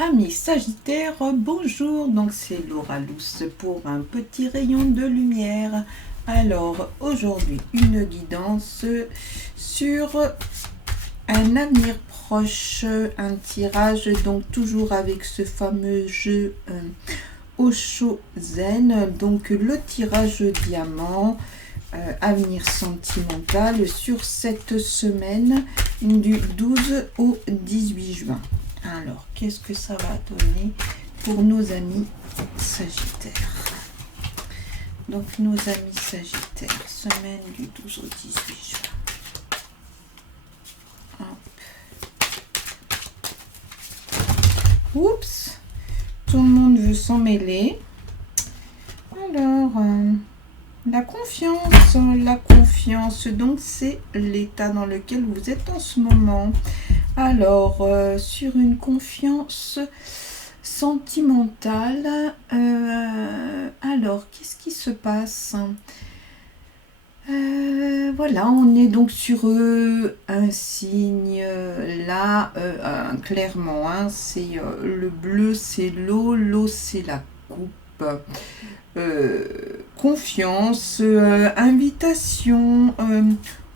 Amis Sagittaire, bonjour, donc c'est Laura Luce pour un petit rayon de lumière. Alors aujourd'hui une guidance sur un avenir proche, un tirage donc toujours avec ce fameux jeu Osho Zen, donc le tirage diamant, avenir sentimental sur cette semaine du 12 au 18 juin. Alors, qu'est-ce que ça va donner pour nos amis Sagittaires? Donc, nos amis Sagittaires, semaine du 12 au 18 juin. Hop. Oups, tout le monde veut s'en mêler. Alors, la confiance, donc c'est l'état dans lequel vous êtes en ce moment. Alors, sur une confiance sentimentale, alors, qu'est-ce qui se passe? Voilà, on est donc sur un signe là, clairement, hein, c'est le bleu, c'est l'eau c'est la coupe. Confiance, invitation,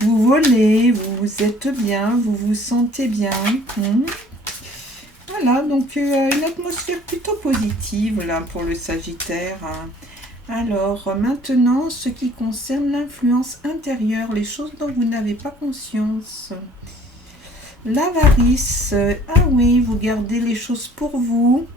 vous volez, vous êtes bien, vous vous sentez bien. Voilà, donc une atmosphère plutôt positive là pour le Sagittaire. Alors maintenant, ce qui concerne l'influence intérieure, les choses dont vous n'avez pas conscience. L'avarice, ah oui, vous gardez les choses pour vous.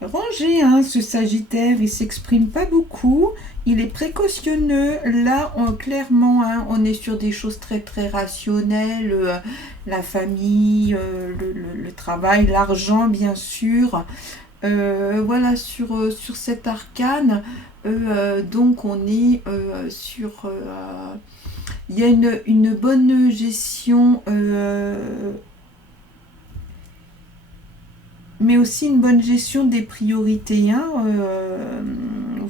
Rangé, hein, ce Sagittaire, il s'exprime pas beaucoup, il est précautionneux. Là, clairement, hein, on est sur des choses très très rationnelles, la famille, le travail, l'argent, bien sûr. Voilà, sur cet arcane, donc on est sur... il y a une bonne gestion... mais aussi une bonne gestion des priorités. Hein,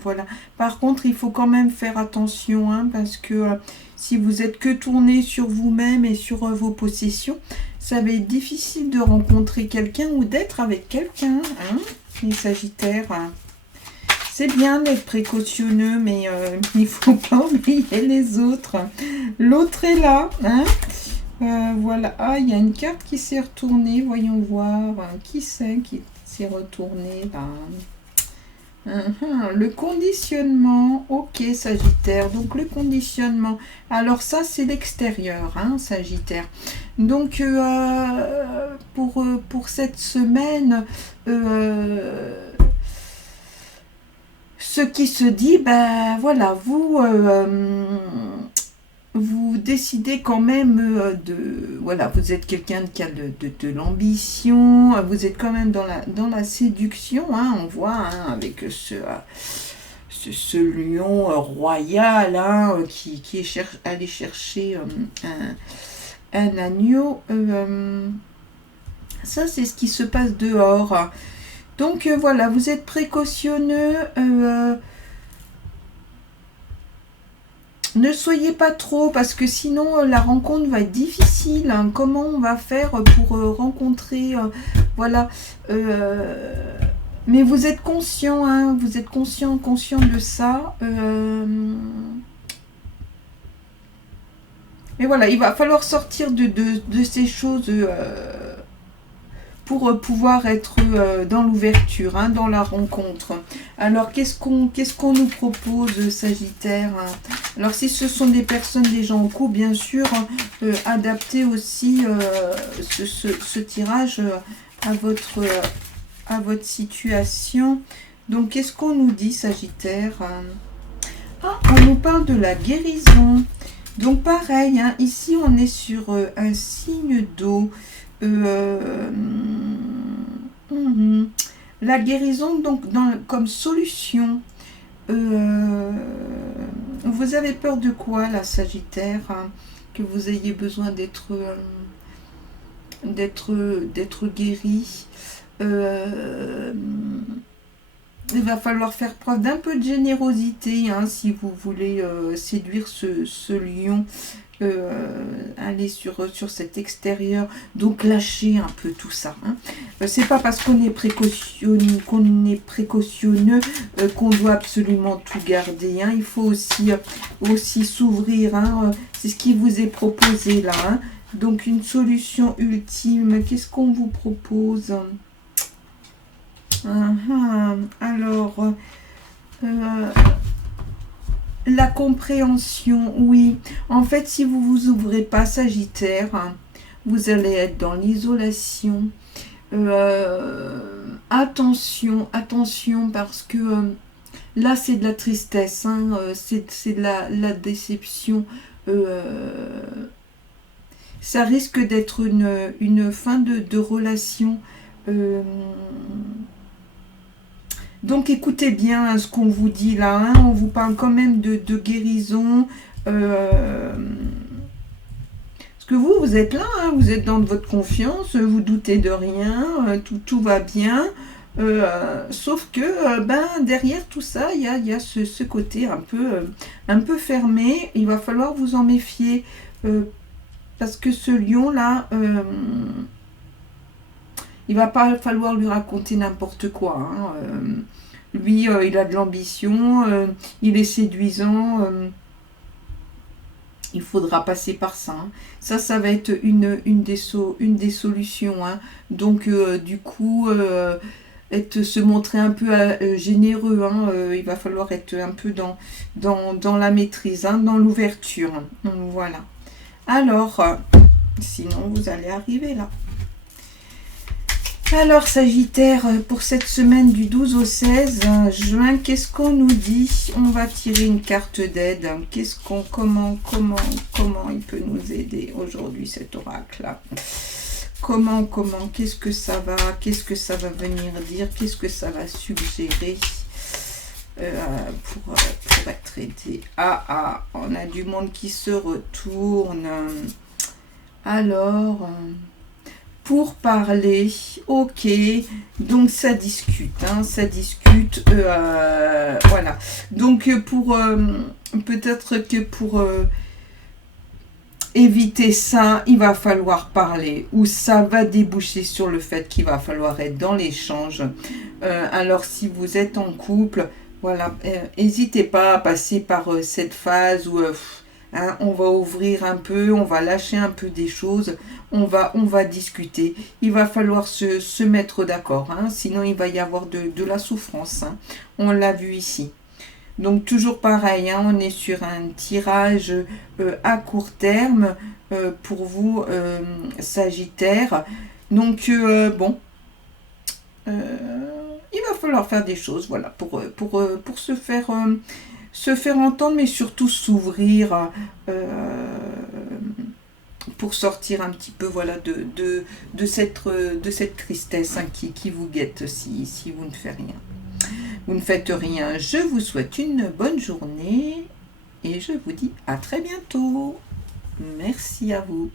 voilà. Par contre, il faut quand même faire attention, hein, parce que si vous êtes que tourné sur vous-même et sur vos possessions, ça va être difficile de rencontrer quelqu'un ou d'être avec quelqu'un, hein, les Sagittaires. C'est bien d'être précautionneux, mais il ne faut pas oublier les autres. L'autre est là, hein. Voilà, ah, il y a une carte qui s'est retournée, voyons voir, qui c'est qui s'est retourné là. Le conditionnement, ok Sagittaire, donc le conditionnement, alors ça c'est l'extérieur, hein, Sagittaire. Donc pour cette semaine, ce qui se dit, ben voilà, vous décidez quand même voilà, vous êtes quelqu'un qui a de l'ambition, vous êtes quand même dans la séduction, hein, on voit, hein, avec ce lion royal, hein, qui est allé chercher un agneau. Ça, c'est ce qui se passe dehors. Donc voilà, vous êtes précautionneux. Ne soyez pas trop, parce que sinon la rencontre va être difficile. Hein. Comment on va faire pour rencontrer, voilà. Mais vous êtes conscient, hein, vous êtes conscient de ça. Et voilà, il va falloir sortir de ces choses pour pouvoir être dans l'ouverture, hein, dans la rencontre. Alors, qu'est-ce qu'on nous propose, Sagittaire? Alors, si ce sont des personnes déjà en couple, bien sûr, adaptez aussi ce tirage à votre situation. Donc, qu'est-ce qu'on nous dit, Sagittaire? Ah, on nous parle de la guérison. Donc, pareil, hein, ici, on est sur un signe d'eau. La guérison, donc, comme solution. Vous avez peur de quoi, la Sagittaire, hein, que vous ayez besoin d'être guéri? Il va falloir faire preuve d'un peu de générosité, hein, si vous voulez séduire ce lion aller sur cet extérieur. Donc lâchez un peu tout ça. Hein. C'est pas parce qu'on est précautionneux qu'on doit absolument tout garder. Hein. Il faut aussi s'ouvrir. Hein. C'est ce qui vous est proposé là. Hein. Donc une solution ultime. Qu'est-ce qu'on vous propose? Alors, la compréhension, oui. En fait, si vous vous ouvrez pas, Sagittaire, vous allez être dans l'isolation. Attention, parce que là, c'est de la tristesse, hein, c'est de la déception. Ça risque d'être une fin de relation. Donc écoutez bien hein, ce qu'on vous dit là, hein. On vous parle quand même de guérison. Parce que vous êtes là, hein, vous êtes dans votre confiance, vous doutez de rien, tout va bien. Sauf que derrière tout ça, il y a ce côté un peu fermé. Il va falloir vous en méfier. Parce que ce lion là, il va pas falloir lui raconter n'importe quoi. Hein. Lui, il a de l'ambition, il est séduisant. Il faudra passer par ça. Hein. Ça va être une des solutions. Hein. Donc, du coup, se montrer un peu généreux. Hein. Il va falloir être un peu dans la maîtrise, hein, dans l'ouverture. Voilà. Alors, sinon, vous allez arriver là. Alors Sagittaire, pour cette semaine du 12 au 16 juin, qu'est-ce qu'on nous dit? On va tirer une carte d'aide. Comment il peut nous aider aujourd'hui cet oracle-là? Comment, qu'est-ce que ça va venir dire? Qu'est-ce que ça va suggérer pour être aidé? On a du monde qui se retourne. Alors... pour parler, ok, donc ça discute, hein, voilà. Donc peut-être que pour éviter ça, il va falloir parler, ou ça va déboucher sur le fait qu'il va falloir être dans l'échange. Alors si vous êtes en couple, voilà, n'hésitez pas à passer par cette phase où... hein, on va ouvrir un peu, on va lâcher un peu des choses, on va discuter. Il va falloir se mettre d'accord, hein, sinon il va y avoir de la souffrance. Hein. On l'a vu ici. Donc toujours pareil, hein, on est sur un tirage à court terme pour vous, Sagittaire. Donc bon, il va falloir faire des choses, voilà, pour se faire entendre, mais surtout s'ouvrir pour sortir un petit peu, voilà, de cette tristesse hein, qui vous guette si vous ne faites rien. Vous ne faites rien. Je vous souhaite une bonne journée et je vous dis à très bientôt. Merci à vous.